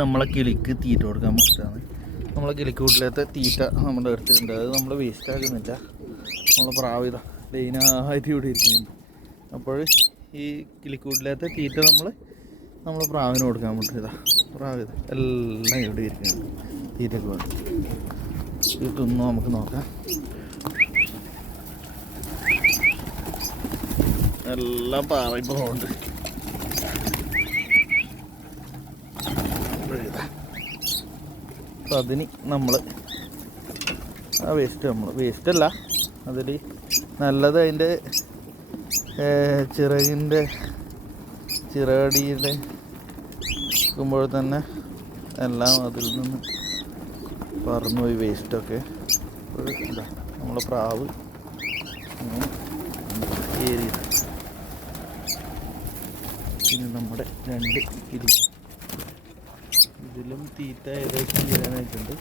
നമ്മളെ കിളിക്ക് തീറ്റ കൊടുക്കാൻ വേണ്ടിയിട്ടാണ് നമ്മളെ കിളിക്കൂട്ടിലത്തെ തീറ്റ നമ്മുടെ എടുത്തിട്ടുണ്ട് അത് നമ്മൾ വേസ്റ്റ് ആക്കുന്നില്ല. നമ്മൾ പ്രാവിത ലൈനായിട്ട് ഇവിടെ ഇരിക്കുന്നുണ്ട്. അപ്പോൾ ഈ കിളിക്കൂട്ടിലത്തെ തീറ്റ നമ്മൾ നമ്മൾ പ്രാവിന് കൊടുക്കാൻ വേണ്ടിയതാ പ്രാവിത എല്ലാം ഇവിടെ ഇരിക്കുന്നുണ്ട്. തീറ്റ വേണ്ടി. നമുക്ക് നോക്കാം. എല്ലാം പാറയിപ്പോൾ പോകുന്നുണ്ട് അപ്പം അതിന് നമ്മൾ ആ വേസ്റ്റ് നമ്മൾ വേസ്റ്റ് അല്ല. അതിൽ നല്ലത് അതിന്റെ ചിറകിന്റെ ചിറകടിയുടെ നിൽക്കുമ്പോൾ തന്നെ എല്ലാം അതിൽ നിന്ന് പറന്നുപോയി വേസ്റ്റൊക്കെ ഒരു ഇതാ നമ്മളെ പ്രാവ് ഏരിയ പിന്നെ നമ്മുടെ രണ്ട് കിളി ഇതിലും തീറ്റ ഏകദേശം ചെയ്യാനായിട്ടുണ്ട്.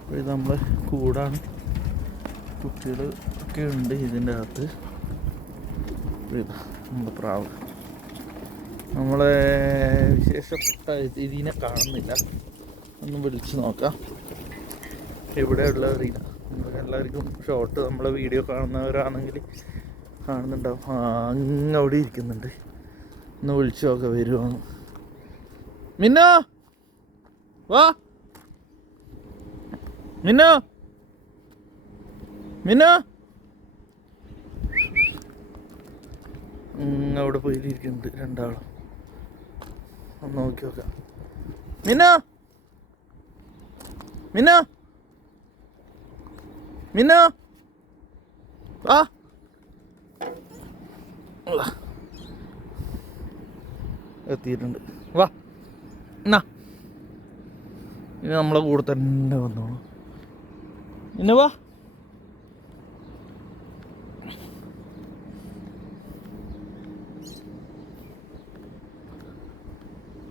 അപ്പോൾ ഇത് നമ്മളെ കൂടാണ്. കുട്ടികൾ ഒക്കെ ഉണ്ട് ഇതിന്റെ അകത്ത്. നമ്മുടെ പ്രാവ്. നമ്മളെ വിശേഷപ്പെട്ട ഇതിനെ കാണുന്നില്ല. ഒന്ന് വിളിച്ച് നോക്കാം. എവിടെയുള്ള അറിയില്ല നിങ്ങൾക്ക് എല്ലാവർക്കും ഷോർട്ട് നമ്മളെ വീഡിയോ കാണുന്നവരാണെങ്കിൽ കാണുന്നുണ്ടാവും. അങ്ങ് അവിടെ ഇരിക്കുന്നുണ്ട്. ഒന്ന് വിളിച്ചു നോക്കാം വരുവാണ്. മിന്നോ! വാ. മിന്നു. മിന്നു. അവിടെ പോയിരിക്കുന്നുണ്ട് രണ്ടാളും. ഒന്ന് നോക്കി നോക്കാം. മിന്നു. മിന്നു. മിന്നു. വാ. എത്തിയിട്ടുണ്ട്. വാ. എന്നാ ഇനി നമ്മളെ കൂടെ തന്നെ വന്നോളൂ. വാ.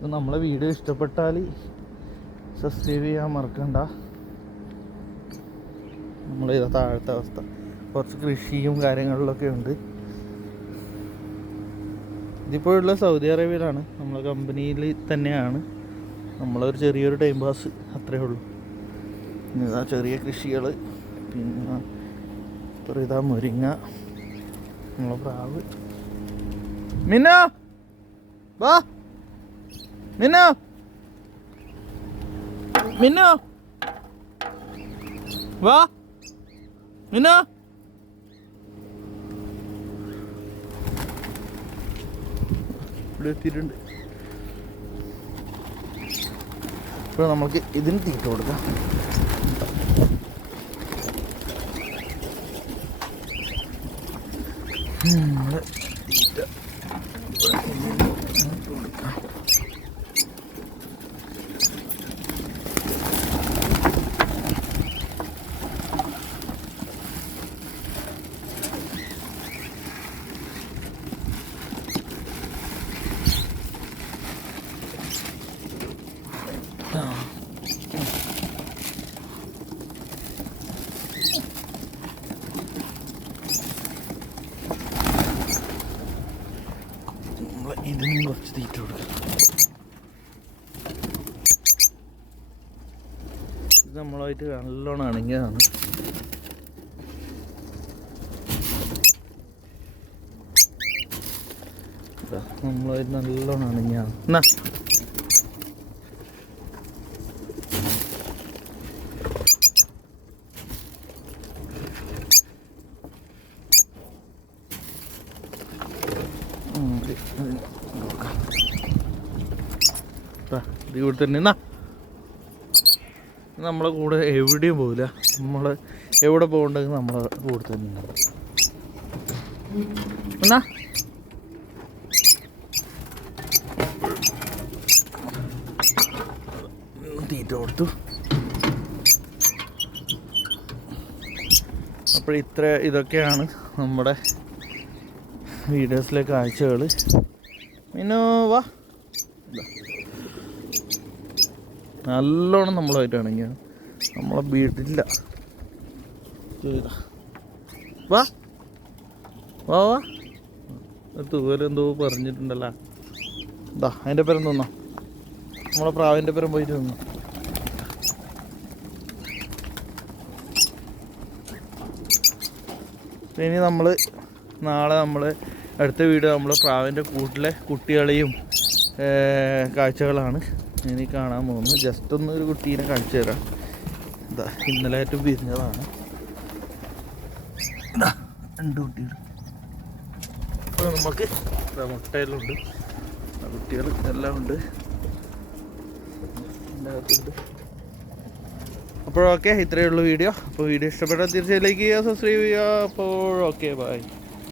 നമ്മളെ വീഡിയോ ഇഷ്ടപ്പെട്ടാൽ സബ്സ്ക്രൈബ് ചെയ്യാൻ മറക്കണ്ട. നമ്മൾ താഴത്തെ അവസ്ഥ. കുറച്ച് കൃഷിയും കാര്യങ്ങളിലൊക്കെ ഉണ്ട്. ഇതിപ്പോഴുള്ള സൗദി അറേബ്യയിലാണ്. നമ്മളെ കമ്പനിയിൽ തന്നെയാണ്. നമ്മളൊരു ചെറിയൊരു ടൈം പാസ് അത്രേ ഉള്ളൂ. ഇതാ ചെറിയ കൃഷികൾ പിന്നെ ഇപ്പോൾ ഇതാ മുരിങ്ങ നമ്മളെ പ്രാവ്. മിന്ന! വാ! മിന്ന! മിന്ന! വാ! മിന്ന! ഇവിടെ എത്തിയിട്ടുണ്ട്. ഇപ്പോൾ നമുക്ക് ഇതിന് തീറ്റ കൊടുക്കാം. നമ്മുടെ തീറ്റ. ഇതിനും കുറച്ച് തീറ്റ കൊടുക്കാം. ഇത് നമ്മളായിട്ട് നല്ലോണം അണങ്ങിയതാണ്. നമ്മളായിട്ട് നല്ലോണം അണങ്ങിയതാണ്. എന്നാ ഉം, ഇത് അതിന് നോക്കാം. ദാ, ഇത് ഇവിടെ തന്നെ. എന്നാ നമ്മളെ കൂടെ എവിടെയും പോകില്ല നമ്മൾ എവിടെ പോകണ്ടെങ്കിൽ നമ്മളെ കൂടെ തന്നെ. എന്നാ? തീറ്റ കൊടുത്തു. അപ്പോൾ ഇത്ര ഇതൊക്കെയാണ് നമ്മുടെ വീഡിയോസിലെ കാഴ്ചകൾ മിനോ വാ ഇതാ. നല്ലോണം നമ്മളായിട്ടാണെങ്കിൽ നമ്മളെ വീട്ടില്ല. വാ. വാ വാ. തൂവലെന്തോ പറഞ്ഞിട്ടുണ്ടല്ലോ. ഇതാ അതിന്റെ പേരെന്തോന്നോ നമ്മളെ പ്രാവിന്റെ പേരം പോയിട്ട് നിന്നു ഇനി നമ്മൾ നാളെ നമ്മൾ അടുത്ത വീട് നമ്മൾ പ്രാവിന്റെ കൂട്ടിലെ കുട്ടികളെയും കാഴ്ചകളാണ്. ഇനി കാണാൻ പോകുന്നു ജസ്റ്റ് ഒന്ന് ഒരു കുട്ടീനെ കാണിച്ചു തരാം. എന്താ ഇന്നലെ ആയിട്ട് പിരിഞ്ഞതാണ് രണ്ട് കുട്ടികൾ. അപ്പോൾ നമുക്ക് മുട്ടയെല്ലാം ആ കുട്ടികൾ എല്ലാം ഉണ്ട്. അപ്പോഴൊക്കെ ഇത്രയേ ഉള്ളൂ വീഡിയോ. അപ്പോൾ വീഡിയോ ഇഷ്ടപ്പെട്ടാൽ തീർച്ചയായും ലൈക്ക് ചെയ്യുക സബ്സ്ക്രൈബ് ചെയ്യുക. അപ്പോൾ ഓക്കെ ബൈ